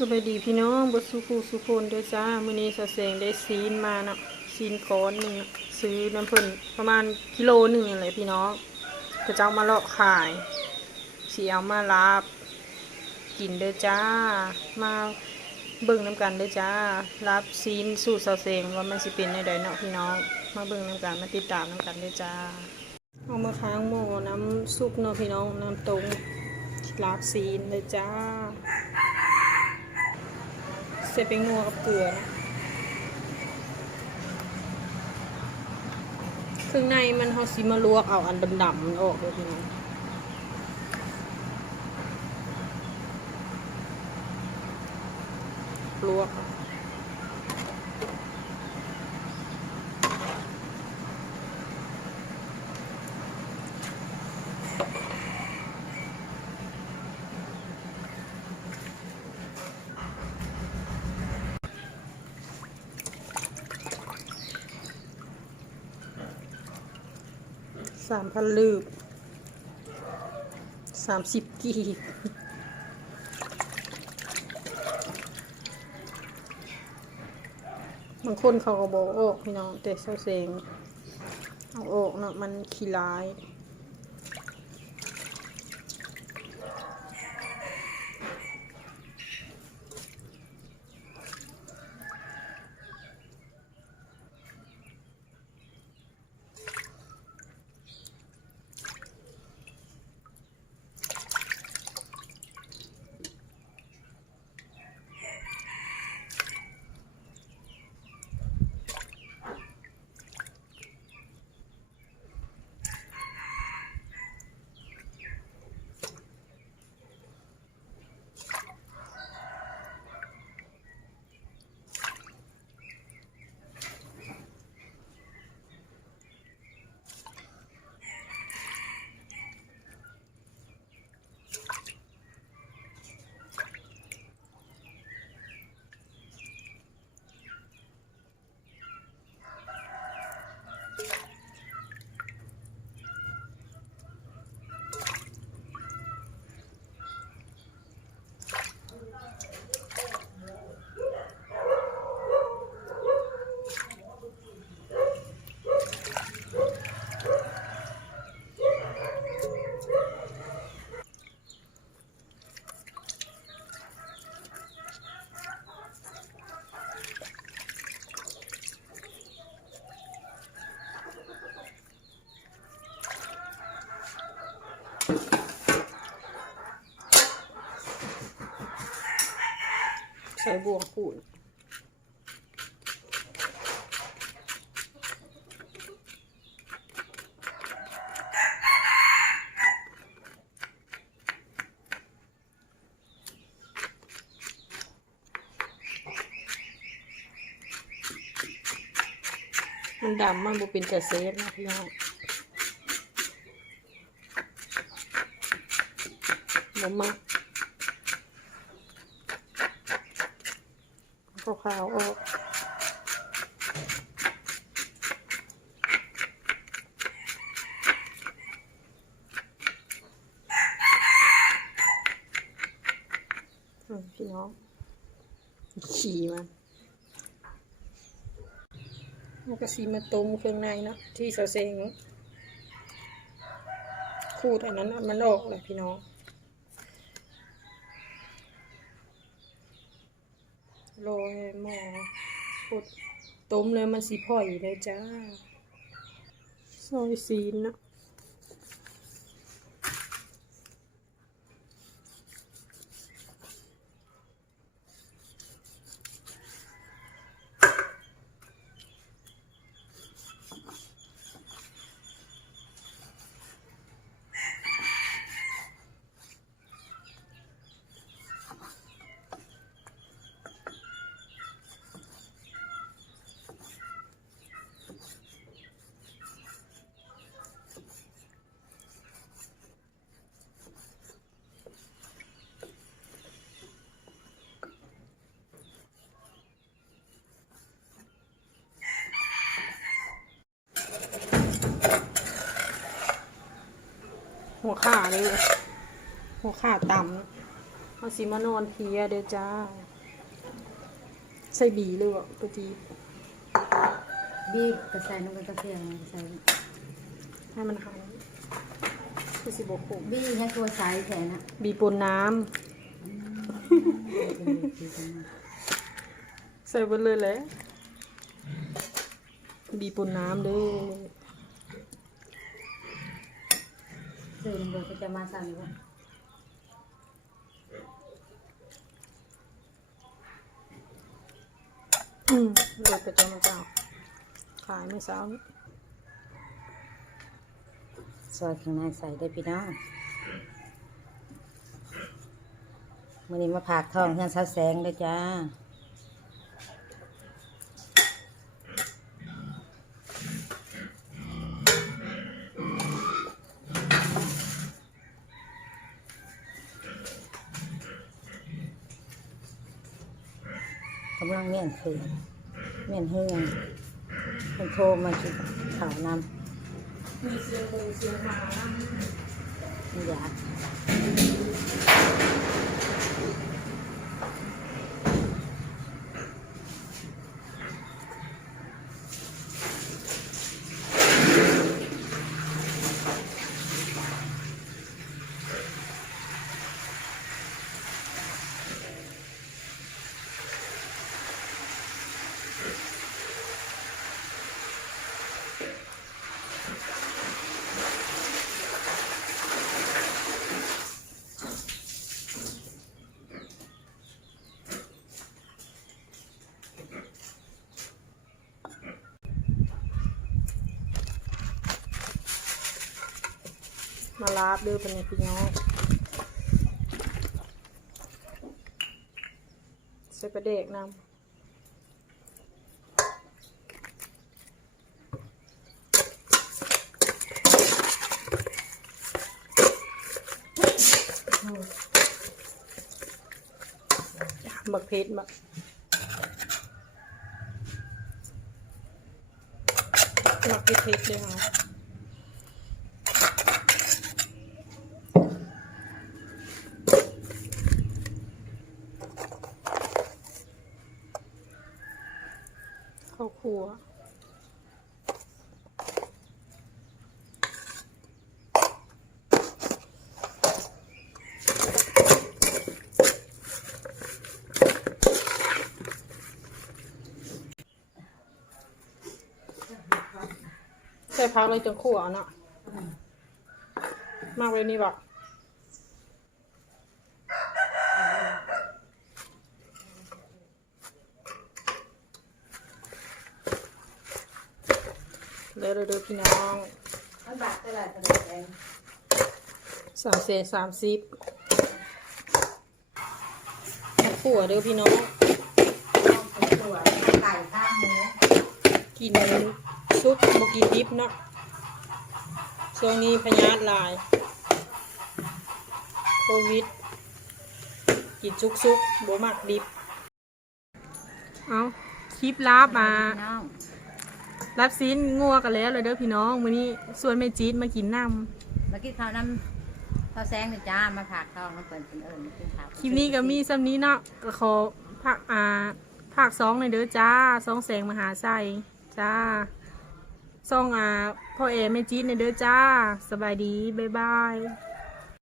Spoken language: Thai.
สบายดีพี่น้องบสุขูสุคนด้อจ้ามื้อนี้สะเสงได้ซีนมาเนาะซีนก้อนหนึงน่ะซื้อน้ำเพิ่นประมาณกิโลหนึงนั่นแหละพี่น้องเขาเจ้ามาเลาะขายเสิเอามาลาบ กินเด้อจ้า มาเบิ่งน้ำกันเด้อจ้ารับซีนสูตรสะเสงว่ามันสิเป็นในใดเนาะพี่น้อง มาเบิ่งน้ำกันมาติดตามน้ำกันเด้อจ้าเอามาค้างหม้อน้ำซุปเนาะพี่น้องน้ำตรงลาบซีนเลยจ้า ส่เป็นนัวกับเกลือเครื่องในมันเขาซีมาลวกเอาอันดำๆมันออกเลยพี่น้องลวกเอา สามพันลืบสามสิบกีบบางคนเขาก็บอกโอ้พี่น้องแต่เศร้าเซงเอาโอกเนาะมันขี้ร้าย ใส่บวงขูดมันดำมันบ่เป็นแต่เซฟนะพี่น้อง บ่มักขาวๆออกพี่น้องขี่มันมันก็สีมาต้มเครื่องในเนาะที่เสาเซงขูดอันนั้นมันออกเลยพี่น้อง โรยหมอพดต้มเลยมันสีพ่อยเลยจ้า ซอยซีนนะ หัวข่าเลยหัวข่าต่ำเอาสิมานอนเพลียเด้อจ้า ใส่บีหรือวะปจีบีบกระใส่น้ำมันกระเทียมกระใส่ให้มันหายคือสิบกมบีให้ตัวใสแทนนะบีปนน้ำใส่ไปเลยแหละบีปนน้ำเด้อ สื่อลงไปก็จะมาสั่นว่าอืมเลือดกระจายมาเจ้าขายเมื่อเช้านี้ซอยข้างในใส่ได้พี่น้องวันนี้มาผากทองเพื่อนสาวแสงเลยจ้าำลังเมี่ยนคือเมี่ยนเฮืองคนโทรมาจุดข่าวนมีเสียงมือเสียงหมาำไม่อยาก มาลาบเด้อเป็นพี่น้องใส่ประเด็กนำบักเพชรบักบักเพชรเลยค่ะ ข้าวคั่วใส่พักเลยจนคั่วเนาะมากเลยนี่บัก เด้อเด้อเด้อพี่น้องมันบาทเท่าไหร่เท่าไหร่สามเศษสามสิบขั่วเด้อพี่น้องตัวไก่ข้างหมูกินซุปบกินดิบเนาะช่วงนี้พยาธิหลาย โควิด กินซุกซุกๆบ่มักดิบ เอาคลิปลับมาพี่น้อง รับซีนงัวกันแล้วเลยเด้อพี่น้องมื้อนี้ส่วนแม่จี๊ดมากินน้เมื่อกี้ข้าวน้ำข้าวแซงเลยจ้ามาผากทองน้ำเปิดเป็นเอิญมากินข้าวำคลิปนี้ก็มีซ้ำนี้เนาะก็ขอภาคอ่าภาคสองเลยเด้อจ้าสองแสงมหาไซจ้าซ่องอ่าพ่อเอแม่จี๊ดเลยเด้อจ้า สบายดีบ๊ายบาย